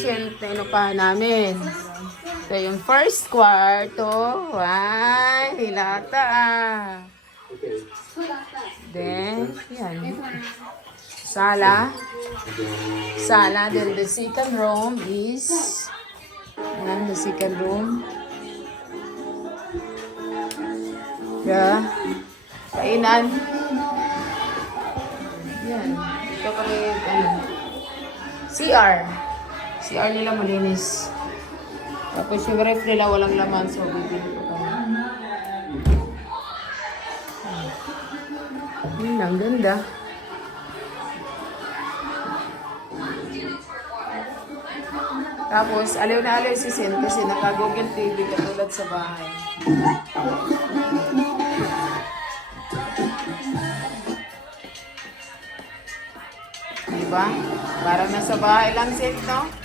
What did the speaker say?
Sin na inupahan namin. Ito yung first kwarto. Wow, hilata ah. Then, yan. Sala. Sala. Then the second room is, yan, the second room. Yeah. Kainan. Yan. Ito kami, CR. CR nila malinis. Tapos yung ref nila walang laman, so bibili ko kami. Ang ganda. Tapos, aliw na aliw si Sin kasi naka-Google TV katulad sa bahay. Diba? Parang nasa bahay lang, Sin, no?